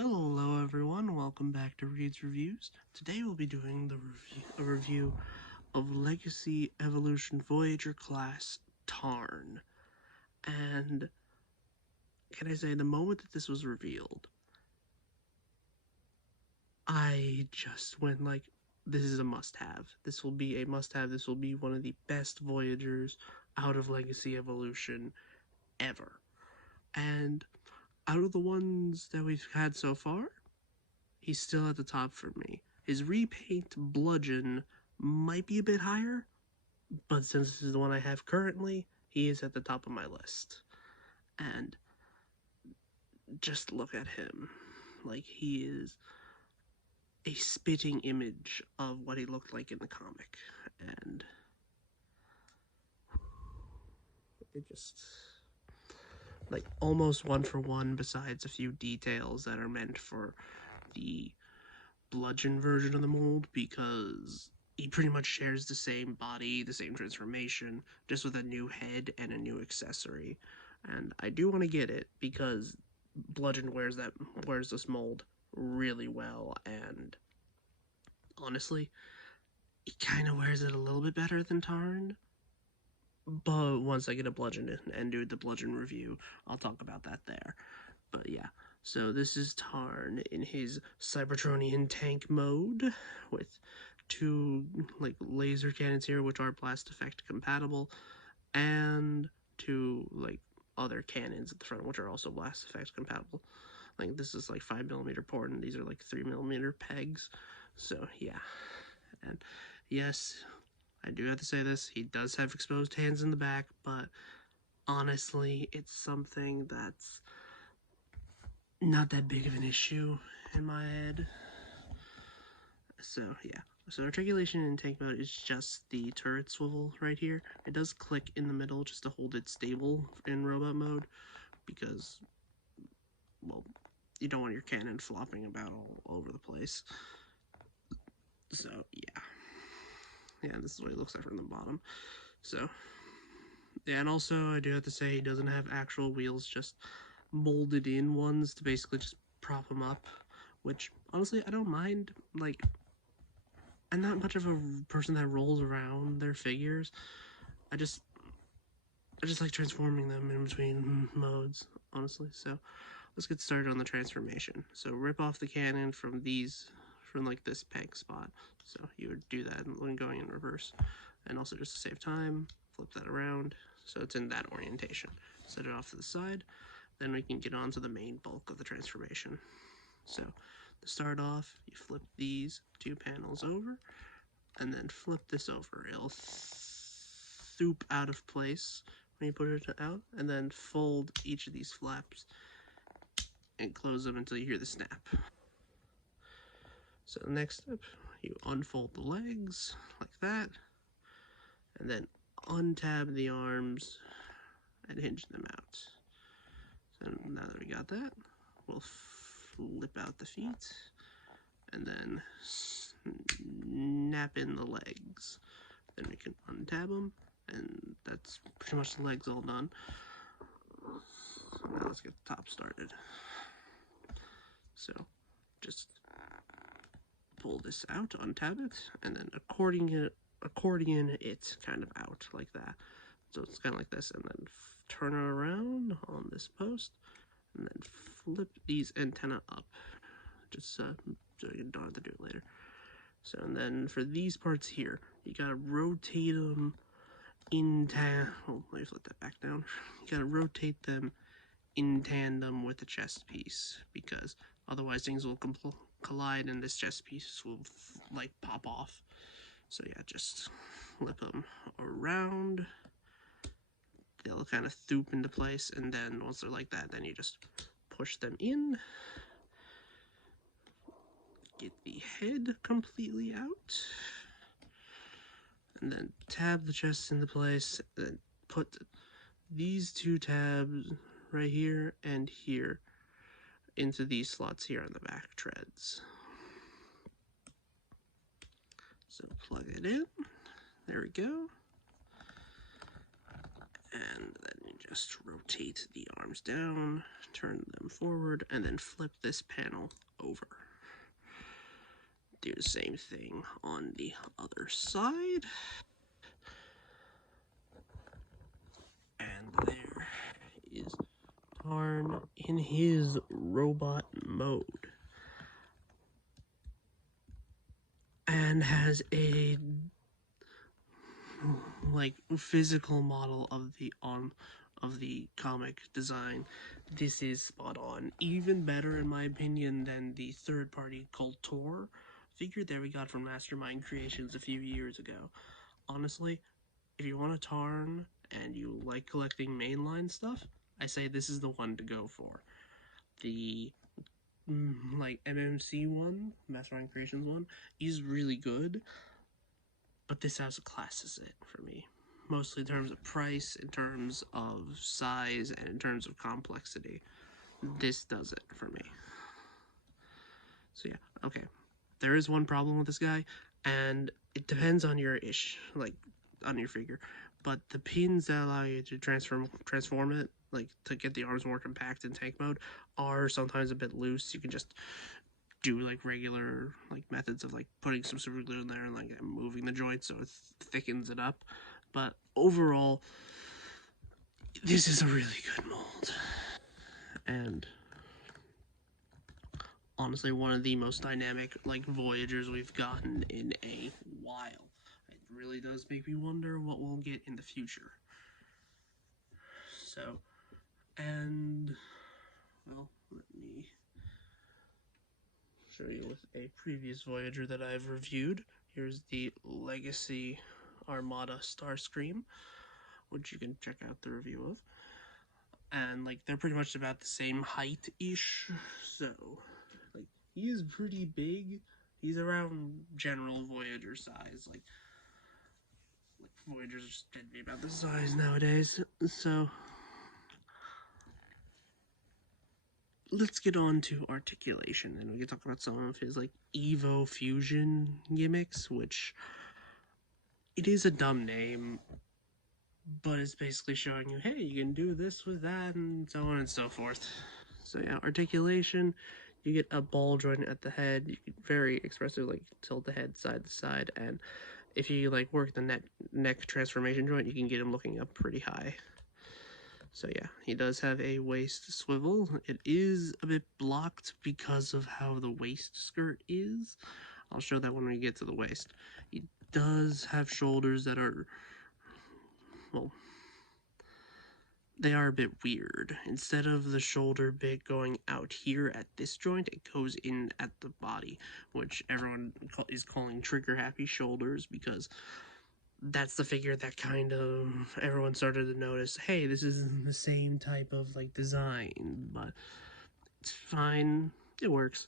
Hello everyone, welcome back to Reed's Reviews. Today we'll be doing a review of Legacy Evolution Voyager class Tarn. And can I say, the moment that this was revealed, I just went like, this is a must-have. This will be a must-have. This will be one of the best Voyagers out of Legacy Evolution ever. And out of the ones that we've had so far, he's still at the top for me. His repaint bludgeon might be a bit higher, but since this is the one I have currently, he is at the top of my list. And just look at him. Like, he is a spitting image of what he looked like in the comic. And it just, like, almost one for one, besides a few details that are meant for the bludgeon version of the mold, because he pretty much shares the same body, the same transformation, just with a new head and a new accessory. And I do want to get it because Bludgeon wears this mold really well, and honestly, he kind of wears it a little bit better than Tarn. But once I get a Bludgeon and do the Bludgeon review, I'll talk about that there. But yeah, so this is Tarn in his Cybertronian tank mode with two like laser cannons here, which are blast effect compatible, and two like other cannons at the front, which are also blast effect compatible. Like, this is like 5mm port, and these are like 3mm pegs. So yeah, and yes, I do have to say this, he does have exposed hands in the back, but honestly, it's something that's not that big of an issue in my head. So yeah, so Articulation in tank mode is just the turret swivel right here. It does click in the middle just to hold it stable in robot mode, because, well, you don't want your cannon flopping about all over the place. So yeah, this is what it looks like from the bottom. So yeah, and also I do have to say he doesn't have actual wheels, just molded in ones to basically just prop him up, which honestly I don't mind. Like, I'm not much of a person that rolls around their figures. I just like transforming them in between modes, honestly. So let's get started on the transformation. So rip off the cannon from like this peg spot. So you would do that when going in reverse, and also just to save time, flip that around so it's in that orientation. Set it off to the side. Then we can get on to the main bulk of the transformation. So to start off, you flip these two panels over, and then flip this over. It'll swoop out of place when you put it out, and then fold each of these flaps and close them until you hear the snap. So next up, you unfold the legs like that, and then untab the arms and hinge them out. So now that we got that, we'll flip out the feet and then snap in the legs. Then we can untab them, and that's pretty much the legs all done. So now let's get the top started. So just pull this out, untab it, and then accordion it kind of out like that. So it's kind of like this, and then turn it around on this post, and then flip these antenna up, just so you don't have to do it later. So, and then for these parts here, you gotta rotate them in tandem. Oh, let me flip that back down. You gotta rotate them in tandem with the chest piece, because otherwise things will collide and this chest piece will like pop off. So yeah, just flip them around. They'll kind of thoop into place, and then once they're like that, then you just push them in. Get the head completely out, and then tab the chest into place, and then put these two tabs right here and here into these slots here on the back treads. So plug it in. There we go. And then you just rotate the arms down, turn them forward, and then flip this panel over. Do the same thing on the other side. And there is Tarn in his robot mode. And has a physical model of the comic design. This is spot on. Even better in my opinion than the third party Kultor figure that we got from Mastermind Creations a few years ago. Honestly, if you want a Tarn and you like collecting mainline stuff, I say this is the one to go for. The MMC one, Mastermind Creations one, is really good, but this as a class is it for me. Mostly in terms of price, in terms of size, and in terms of complexity. This does it for me. So yeah, okay. There is one problem with this guy, and it depends on your on your figure. But the pins that allow you to transform it, to get the arms more compact in tank mode, are sometimes a bit loose. You can just do regular methods of putting some super glue in there and moving the joint so it thickens it up. But overall, this is a really good mold. And honestly, one of the most dynamic Voyagers we've gotten in a while. It really does make me wonder what we'll get in the future. So, and well, let me show you with a previous Voyager that I've reviewed. Here's the Legacy Armada Starscream, which you can check out the review of. And they're pretty much about the same height-ish, so he is pretty big. He's around general Voyager size. Voyagers just tend to be about this size nowadays. So let's get on to Articulation, and we can talk about some of his Evo Fusion gimmicks, which it is a dumb name, but it's basically showing you, hey, you can do this with that, and so on and so forth. So yeah, Articulation, you get a ball joint at the head. You can very expressively tilt the head side to side, and if you work the neck transformation joint, you can get him looking up pretty high. So yeah, he does have a waist swivel. It is a bit blocked because of how the waist skirt is. I'll show that when we get to the waist. He does have shoulders that are, well, they are a bit weird. Instead of the shoulder bit going out here at this joint, it goes in at the body, which everyone is calling trigger-happy shoulders, because that's the figure that kind of everyone started to notice, hey, this is the same type of design, but it's fine, it works.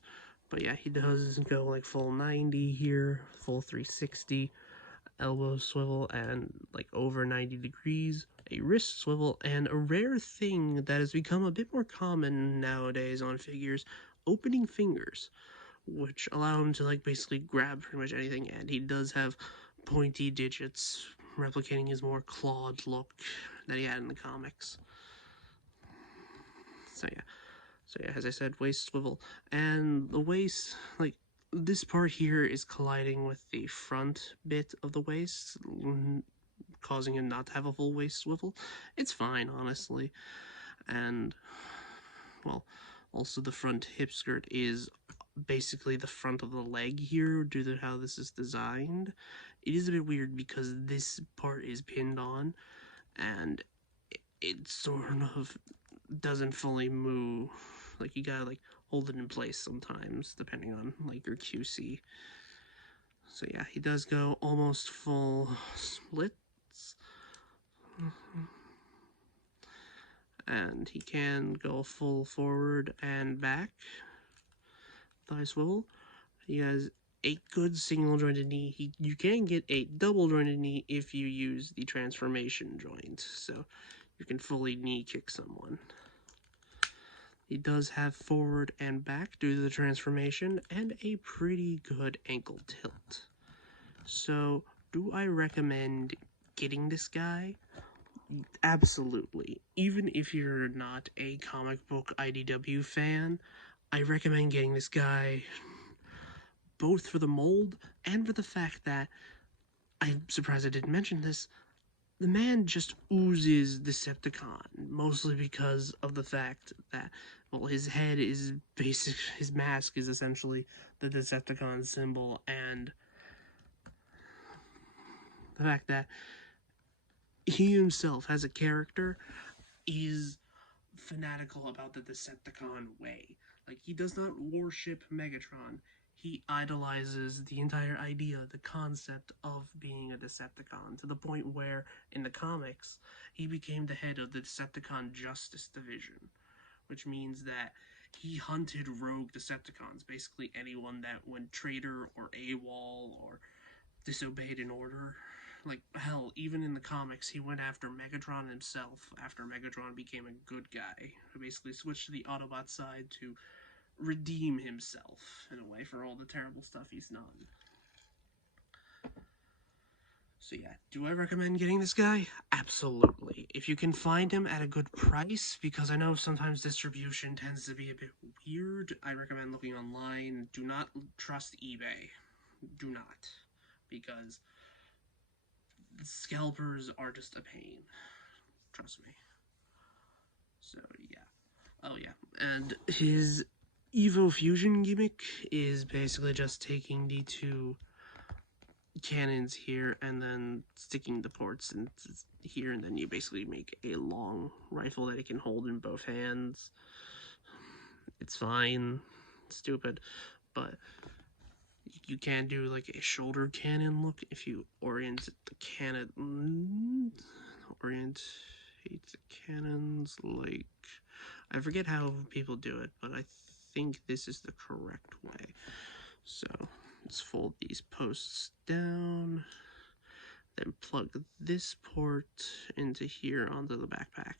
But yeah, he does go full 90 here, full 360, elbow swivel, and over 90 degrees, a wrist swivel, and a rare thing that has become a bit more common nowadays on figures, opening fingers, which allow him to basically grab pretty much anything. And he does have pointy digits, replicating his more clawed look that he had in the comics. So yeah, as I said, waist swivel, and the waist, this part here is colliding with the front bit of the waist, causing him not to have a full waist swivel. It's fine, honestly. And, well, also the front hip skirt is basically the front of the leg here, due to how this is designed. It is a bit weird because this part is pinned on, and it sort of doesn't fully move. You gotta hold it in place sometimes, depending on your QC. So yeah, he does go almost full splits. And he can go full forward and back. Thigh swivel. He has a good single jointed knee. You can get a double jointed knee if you use the transformation joint, so you can fully knee kick someone. He does have forward and back due to the transformation, and a pretty good ankle tilt. So, do I recommend getting this guy? Absolutely. Even if you're not a comic book IDW fan, I recommend getting this guy both for the mold and for the fact that, I'm surprised I didn't mention this, the man just oozes Decepticon, mostly because of the fact that, well, his head is his mask is essentially the Decepticon symbol, and the fact that he himself, as a character, is fanatical about the Decepticon way. Like, he does not worship Megatron. He idolizes the entire idea, the concept of being a Decepticon, to the point where, in the comics, he became the head of the Decepticon Justice Division, which means that he hunted rogue Decepticons, basically anyone that went traitor or AWOL or disobeyed an order. Like, hell, even in the comics, he went after Megatron himself after Megatron became a good guy, who basically switched to the Autobot side to redeem himself, in a way, for all the terrible stuff he's done. So yeah, do I recommend getting this guy? Absolutely. If you can find him at a good price, because I know sometimes distribution tends to be a bit weird, I recommend looking online. Do not trust eBay. Do not. Because scalpers are just a pain. Trust me. So, yeah. Oh, yeah. And his Evo Fusion Gimmick is basically just taking the two cannons here and then sticking the ports in here, and then you basically make a long rifle that he can hold in both hands. It's fine. Stupid. But you can do like a shoulder cannon look if you orient the cannon. Orientate the cannons like, I forget how people do it, but I think this is the correct way. So let's fold these posts down, then plug this port into here onto the backpack,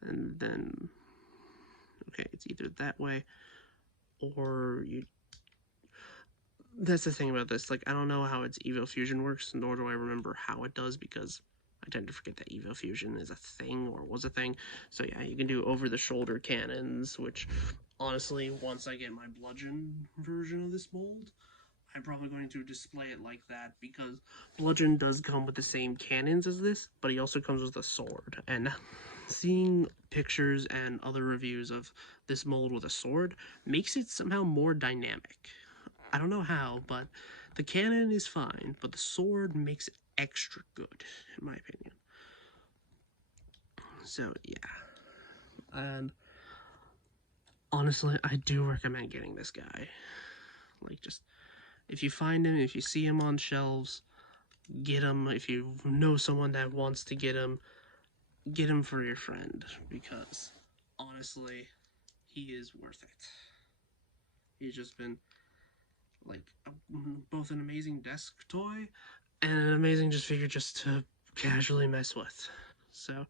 and then, okay, it's either that way or you. That's the thing about this, like, I don't know how its Evo Fusion works, nor do I remember how it does, because I tend to forget that Evo Fusion is a thing, or was a thing. So yeah, you can do over-the-shoulder cannons, which, honestly, once I get my bludgeon version of this mold, I'm probably going to display it like that, because bludgeon does come with the same cannons as this, but he also comes with a sword, and seeing pictures and other reviews of this mold with a sword makes it somehow more dynamic. I don't know how, but the cannon is fine, but the sword makes it extra good, in my opinion. So, yeah. And honestly, I do recommend getting this guy. Like, just, if you find him, if you see him on shelves, get him. If you know someone that wants to get him for your friend, because, honestly, he is worth it. He's just been, like, both an amazing desk toy and an amazing just figure just to casually mess with. So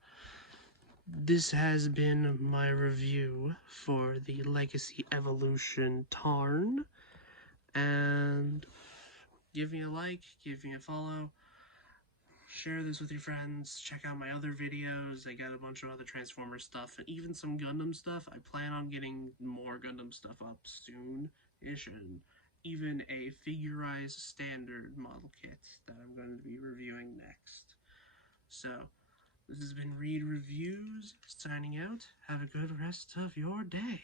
this has been my review for the Legacy Evolution Tarn, and give me a like, give me a follow, share this with your friends, check out my other videos. I got a bunch of other Transformers stuff, and even some Gundam stuff. I plan on getting more Gundam stuff up soon-ish, and even a figurized standard model kit that I'm going to be reviewing next. So, this has been Reed Reviews, signing out. Have a good rest of your day.